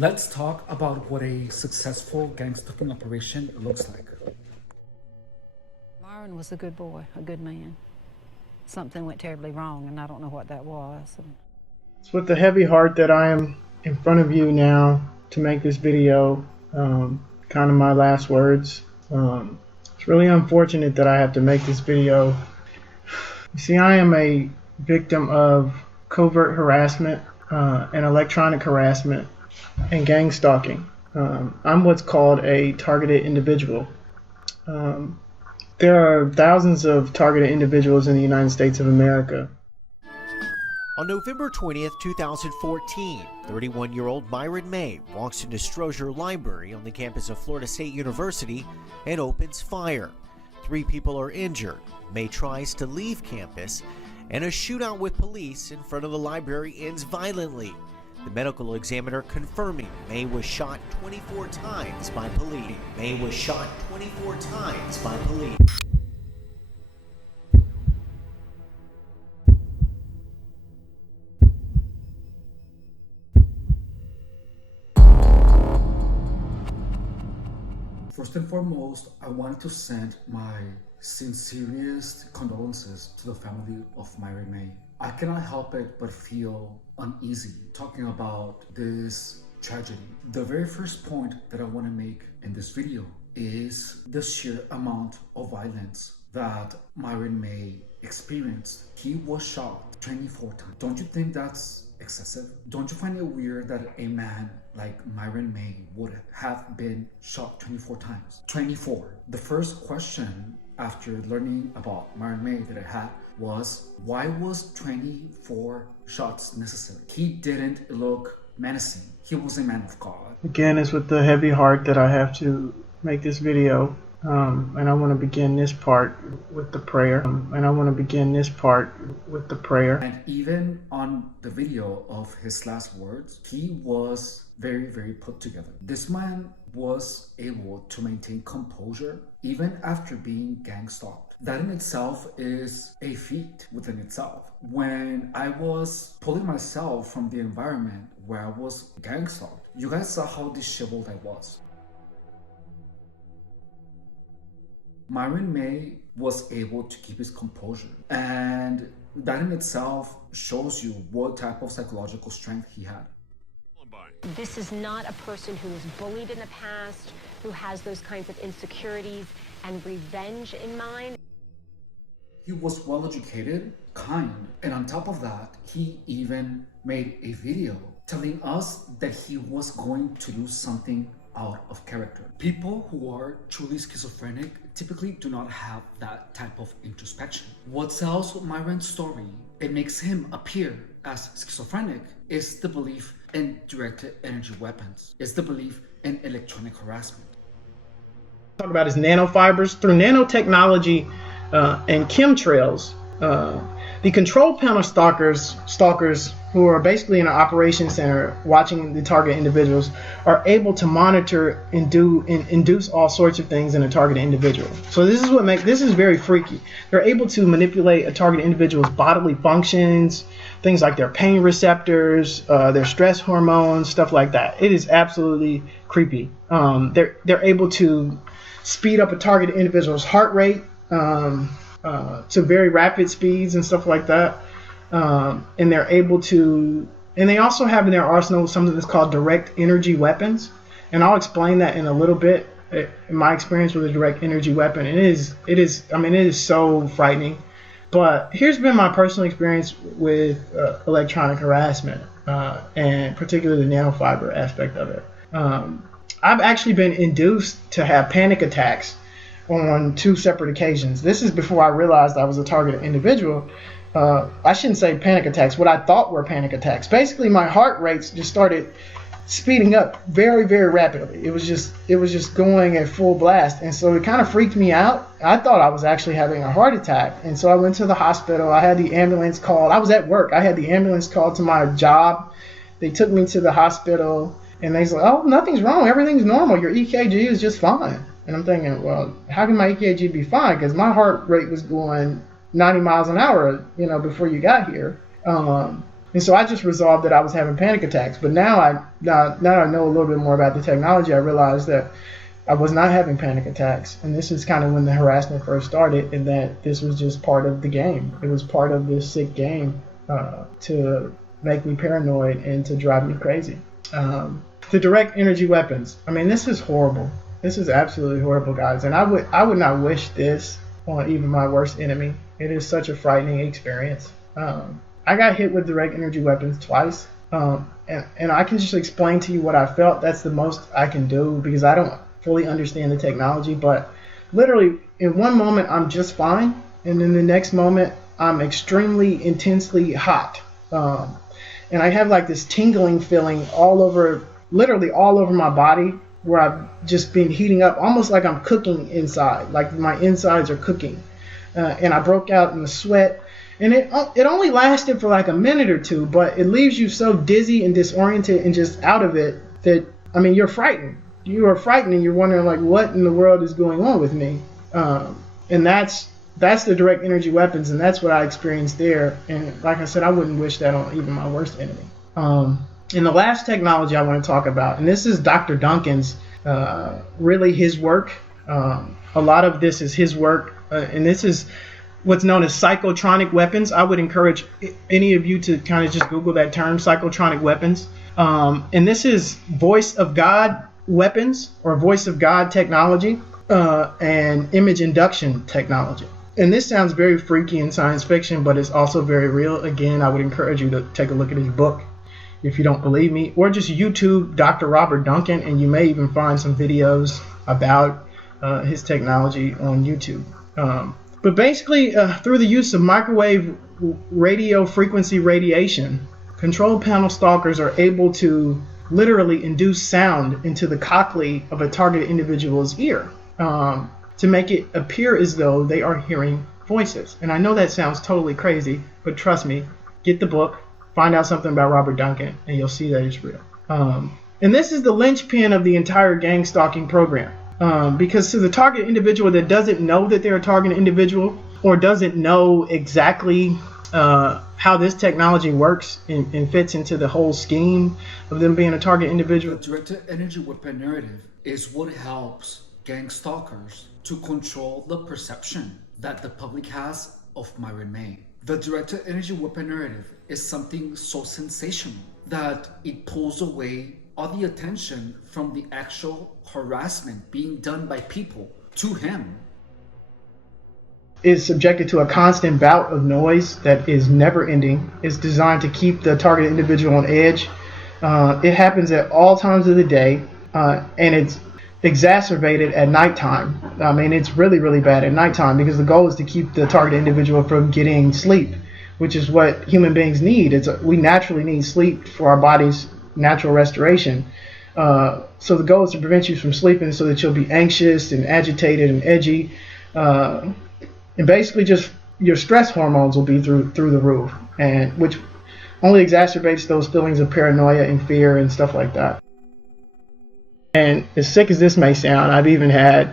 Let's talk about what a successful gang stalking operation looks like. Myron was a good boy, a good man. Something went terribly wrong, and I don't know what that was. It's with a heavy heart that I am in front of you now to make this video. Kind of my last words. It's really unfortunate that I have to make this video. You see, I am a victim of covert harassment and electronic harassment and gang stalking. I'm what's called a targeted individual. There are thousands of targeted individuals in the United States of America. On November 20th, 2014, 31-year-old Myron May walks into Strozier Library on the campus of Florida State University and opens fire. 3 people are injured. May tries to leave campus, and a shootout with police in front of the library ends violently. The medical examiner confirming May was shot 24 times by police. May was shot 24 times by police. First and foremost, I wanted to send my sincerest condolences to the family of Myron May. I cannot help it but feel uneasy talking about this tragedy. The very first point that I want to make in this video is the sheer amount of violence that Myron May experienced. He was shot 24 times. Don't you think that's excessive? Don't you find it weird that a man like Myron May would have been shot 24 times? 24. The first question after learning about Myron May that I had was, why was 24 shots necessary? He didn't look menacing. He was a man of God. Again, it's with the heavy heart that I have to make this video. And I want to begin this part with the prayer. And even on the video of his last words, he was very, very put together. This man was able to maintain composure even after being gang stalked. That in itself is a feat within itself. When I was pulling myself from the environment where I was gang stalked, you guys saw how disheveled I was. Myron May was able to keep his composure, and that in itself shows you what type of psychological strength he had. This is not a person who was bullied in the past, who has those kinds of insecurities and revenge in mind. He was well educated, kind, and on top of that, he even made a video telling us that he was going to do something out of character. People who are truly schizophrenic typically do not have that type of introspection. What sells Myron's story, it makes him appear as schizophrenic, is the belief in directed energy weapons, is the belief in electronic harassment. Talk about his nanofibers through nanotechnology and chemtrails. The control panel stalkers who are basically in an operations center watching the target individuals are able to monitor and induce all sorts of things in a targeted individual. So this is very freaky. They're able to manipulate a targeted individual's bodily functions, things like their pain receptors, their stress hormones, stuff like that. It is absolutely creepy. They're able to speed up a targeted individual's heart rate to very rapid speeds and stuff like that. And they're able to, and they also have in their arsenal something that's called direct energy weapons. And I'll explain that in a little bit. In my experience with a direct energy weapon, it is so frightening. But here's been my personal experience with electronic harassment, and particularly the nanofiber aspect of it. I've actually been induced to have panic attacks on 2 separate occasions. This is before I realized I was a targeted individual. I shouldn't say panic attacks, what I thought were panic attacks. Basically, my heart rates just started speeding up very, very rapidly. It was just going at full blast. And so it kind of freaked me out. I thought I was actually having a heart attack. And so I went to the hospital. I had the ambulance called. I was at work. I had the ambulance called to my job. They took me to the hospital and they said, "Oh, nothing's wrong. Everything's normal. Your EKG is just fine." And I'm thinking, well, how can my EKG be fine? Because my heart rate was going 90 miles an hour, before you got here. And so I just resolved that I was having panic attacks. But now I know a little bit more about the technology. I realized that I was not having panic attacks. And this is kind of when the harassment first started, and that this was just part of the game. It was part of this sick game to make me paranoid and to drive me crazy. The direct energy weapons. I mean, this is horrible. This is absolutely horrible, guys. And I would not wish this on even my worst enemy. It is such a frightening experience. I got hit with direct energy weapons twice. And I can just explain to you what I felt. That's the most I can do because I don't fully understand the technology. But literally, in one moment, I'm just fine. And then the next moment, I'm extremely intensely hot. And I have like this tingling feeling literally all over my body, where I've just been heating up, almost like I'm cooking inside, like my insides are cooking. And I broke out in a sweat. And it only lasted for like a minute or two, but it leaves you so dizzy and disoriented and just out of it that, I mean, you're frightened. You are frightened and you're wondering, like, what in the world is going on with me? And that's the direct energy weapons, and that's what I experienced there. And like I said, I wouldn't wish that on even my worst enemy. And the last technology I want to talk about, and this is Dr. Duncan's, really his work. A lot of this is his work, and this is what's known as psychotronic weapons. I would encourage any of you to kind of just Google that term, psychotronic weapons. And this is voice of God weapons, or voice of God technology, and image induction technology. And this sounds very freaky in science fiction, but it's also very real. Again, I would encourage you to take a look at his book if you don't believe me, or just YouTube Dr. Robert Duncan, and you may even find some videos about his technology on YouTube. But basically, through the use of microwave radio frequency radiation, control panel stalkers are able to literally induce sound into the cochlea of a targeted individual's ear, to make it appear as though they are hearing voices. And I know that sounds totally crazy, but trust me, get the book, find out something about Robert Duncan, and you'll see that it's real. And this is the linchpin of the entire gang stalking program. Because to the target individual that doesn't know that they're a target individual, or doesn't know exactly how this technology works and fits into the whole scheme of them being a target individual. The directed energy weapon narrative is what helps gang stalkers to control the perception that the public has of Myron May. The directed energy weapon narrative is something so sensational that it pulls away all the attention from the actual harassment being done by people to him. Is subjected to a constant bout of noise that is never ending. It's designed to keep the targeted individual on edge. It happens at all times of the day, and it's exacerbated at nighttime. I mean, it's really, really bad at nighttime because the goal is to keep the targeted individual from getting sleep, which is what human beings need. We naturally need sleep for our body's natural restoration. So the goal is to prevent you from sleeping so that you'll be anxious and agitated and edgy. And basically just your stress hormones will be through the roof, and which only exacerbates those feelings of paranoia and fear and stuff like that. And as sick as this may sound, I've even had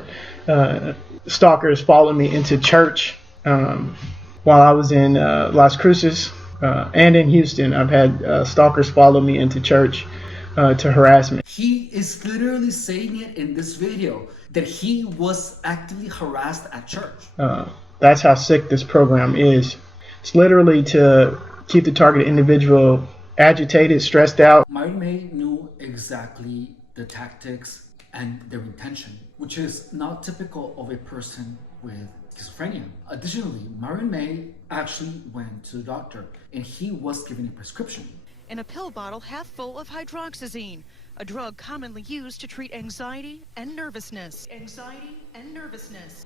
stalkers follow me into church while I was in Las Cruces and in Houston. I've had stalkers follow me into church to harass me. He is literally saying it in this video that he was actively harassed at church. That's how sick this program is. It's literally to keep the targeted individual agitated, stressed out. Myron May knew exactly the tactics and their intention, which is not typical of a person with schizophrenia. Additionally, Myron May actually went to the doctor and he was given a prescription. In a pill bottle half full of hydroxyzine, a drug commonly used to treat anxiety and nervousness.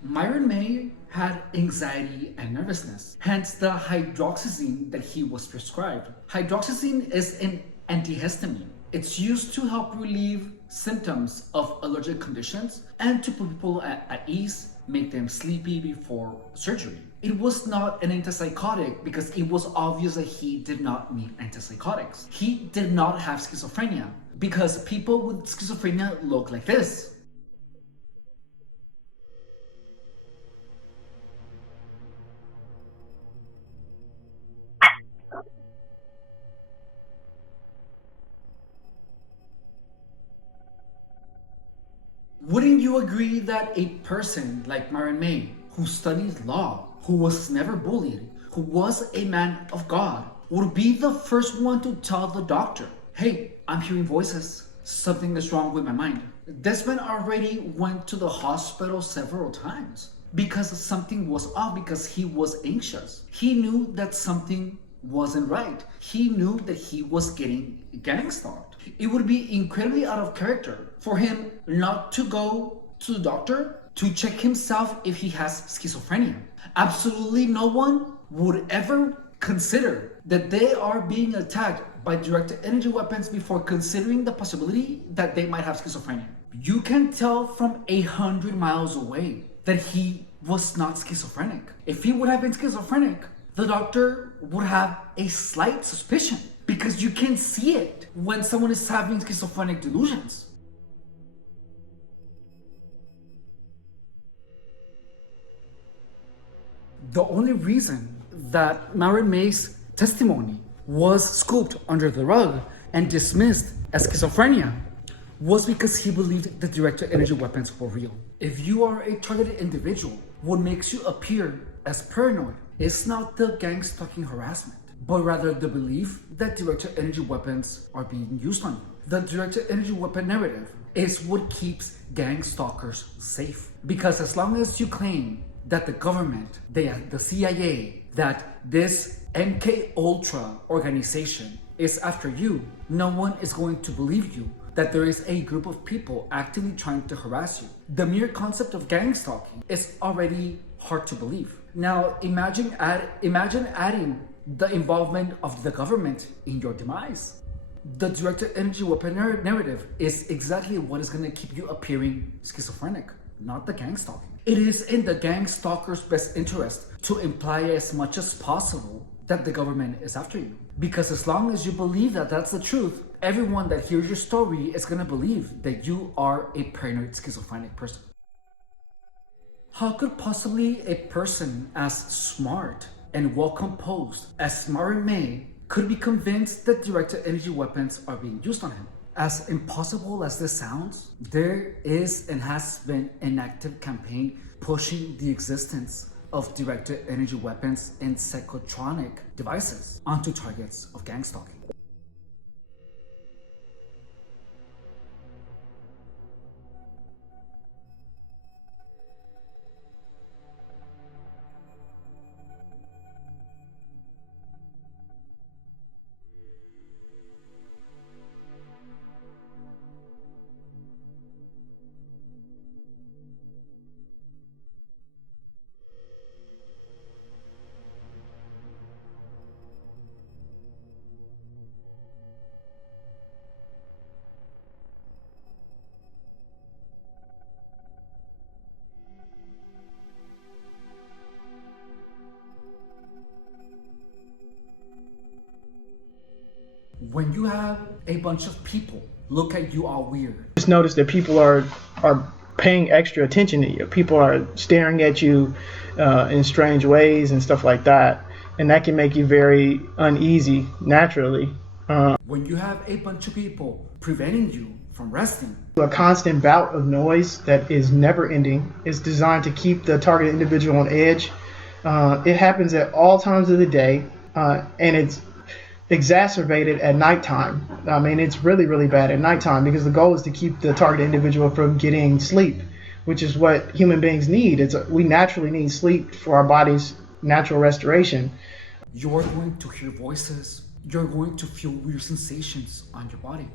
Myron May had anxiety and nervousness, hence the hydroxyzine that he was prescribed. Hydroxyzine is an antihistamine. It's used to help relieve symptoms of allergic conditions and to put people at ease, make them sleepy before surgery. It was not an antipsychotic because it was obvious that he did not need antipsychotics. He did not have schizophrenia because people with schizophrenia look like this. Wouldn't you agree that a person like Myron May, who studied law, who was never bullied, who was a man of God, would be the first one to tell the doctor, hey, I'm hearing voices. Something is wrong with my mind. This man already went to the hospital several times because something was off, because he was anxious. He knew that something wasn't right. He knew that he was getting gang-stalked. It would be incredibly out of character for him not to go to the doctor to check himself if he has schizophrenia. Absolutely no one would ever consider that they are being attacked by directed energy weapons before considering the possibility that they might have schizophrenia. You can tell from 100 miles away that he was not schizophrenic. If he would have been schizophrenic, the doctor would have a slight suspicion, because you can see it when someone is having schizophrenic delusions. The only reason that Myron May's testimony was scooped under the rug and dismissed as schizophrenia was because he believed the directed energy weapons were real. If you are a targeted individual, what makes you appear as paranoid is not the gang stalking harassment, but rather the belief that directed energy weapons are being used on you. The directed energy weapon narrative is what keeps gang stalkers safe. Because as long as you claim that the government, the CIA, that this MK Ultra organization is after you, no one is going to believe you that there is a group of people actively trying to harass you. The mere concept of gang stalking is already hard to believe. Now imagine adding the involvement of the government in your demise. The directed energy weapon narrative is exactly what is going to keep you appearing schizophrenic, not the gang stalking. It is in the gang stalker's best interest to imply as much as possible that the government is after you. Because as long as you believe that that's the truth, everyone that hears your story is going to believe that you are a paranoid schizophrenic person. How could possibly a person as smart and well composed as Myron May could be convinced that directed energy weapons are being used on him? As impossible as this sounds, there is and has been an active campaign pushing the existence of directed energy weapons and psychotronic devices onto targets of gang stalking. When you have a bunch of people look at you all weird, Just notice that people are paying extra attention to you. People are staring at you in strange ways and stuff like that, and that can make you very uneasy naturally. when you have a bunch of people preventing you from resting, A constant bout of noise that is never ending is designed to keep the targeted individual on edge. It happens at all times of the day, and it's exacerbated at nighttime. I mean, it's really, really bad at nighttime because the goal is to keep the targeted individual from getting sleep, which is what human beings need. We naturally need sleep for our body's natural restoration. you're going to hear voices, you're going to feel weird sensations on your body,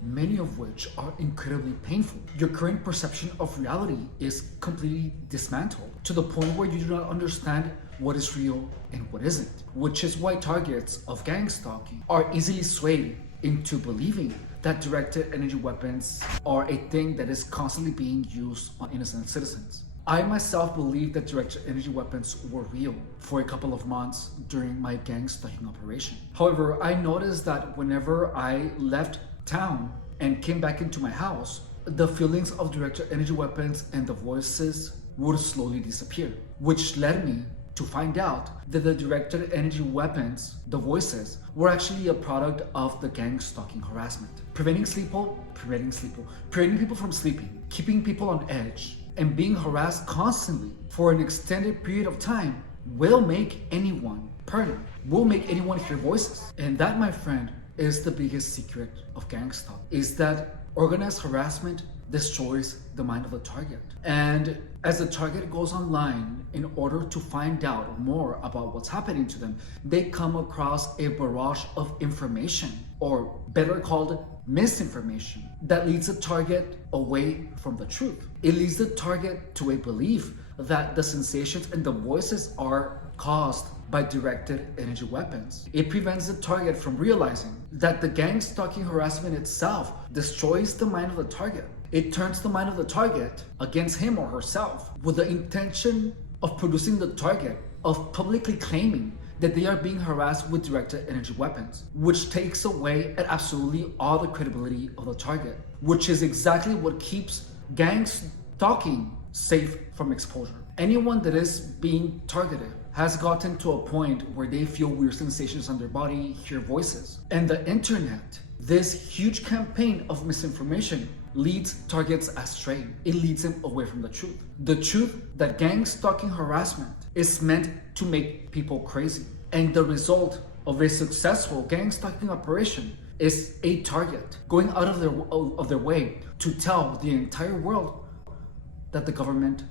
many of which are incredibly painful. Your current perception of reality is completely dismantled to the point where you do not understand what is real and what isn't, which is why targets of gang stalking are easily swayed into believing that directed energy weapons are a thing that is constantly being used on innocent citizens. I myself believe that directed energy weapons were real for a couple of months during my gang stalking operation. However, I noticed that whenever I left town and came back into my house, the feelings of directed energy weapons and the voices would slowly disappear, which led me to find out that the directed energy weapons, the voices, were actually a product of the gang stalking harassment. Preventing people from sleeping, keeping people on edge, and being harassed constantly for an extended period of time will make anyone paranoid, will make anyone hear voices. And that, my friend, is the biggest secret of gang stalking, is that organized harassment destroys the mind of the target. And as the target goes online in order to find out more about what's happening to them, they come across a barrage of information, or better called misinformation, that leads the target away from the truth. It leads the target to a belief that the sensations and the voices are caused by directed energy weapons. It prevents the target from realizing that the gang stalking harassment itself destroys the mind of the target. It turns the mind of the target against him or herself with the intention of producing the target of publicly claiming that they are being harassed with directed energy weapons, which takes away at absolutely all the credibility of the target, which is exactly what keeps gang stalking safe from exposure. Anyone that is being targeted has gotten to a point where they feel weird sensations on their body, hear voices. And the internet, this huge campaign of misinformation, leads targets astray. It leads them away from the truth. The truth that gang stalking harassment is meant to make people crazy. And the result of a successful gang stalking operation is a target going out of their way to tell the entire world that the government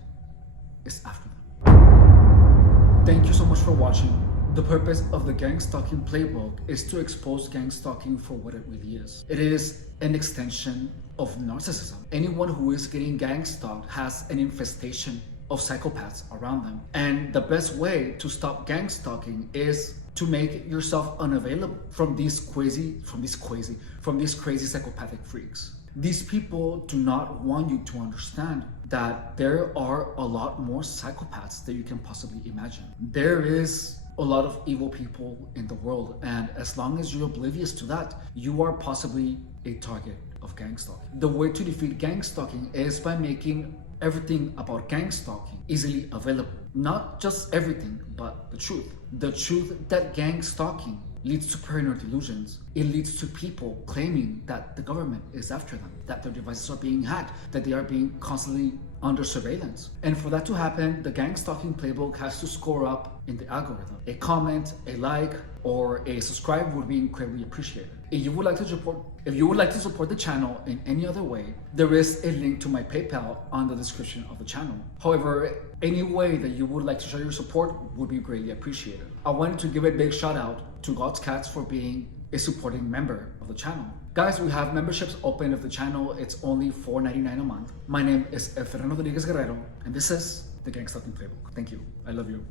is after them. Thank you so much for watching. The purpose of the gang stalking playbook is to expose gang stalking for what it really is. It is an extension of narcissism. Anyone who is getting gang stalked has an infestation of psychopaths around them. And the best way to stop gang stalking is to make yourself unavailable from these crazy psychopathic freaks. These people do not want you to understand that there are a lot more psychopaths than you can possibly imagine. There is a lot of evil people in the world, and as long as you're oblivious to that, you are possibly a target of gang stalking. The way to defeat gang stalking is by making everything about gang stalking easily available. Not just everything, but the truth. The truth that gang stalking leads to paranoid delusions. It leads to people claiming that the government is after them, that their devices are being hacked, that they are being constantly under surveillance. And for that to happen, the gang stalking playbook has to score up in the algorithm. A comment, a like, or a subscribe would be incredibly appreciated. If you would like to support the channel in any other way, there is a link to my PayPal on the description of the channel. However, any way that you would like to show your support would be greatly appreciated. I wanted to give a big shout out to God's Cats for being a supporting member of the channel. Guys, we have memberships open of the channel. It's only $4.99 a month. My name is Fernando Rodriguez Guerrero, and this is the Gang Stalking Playbook. Thank you. I love you.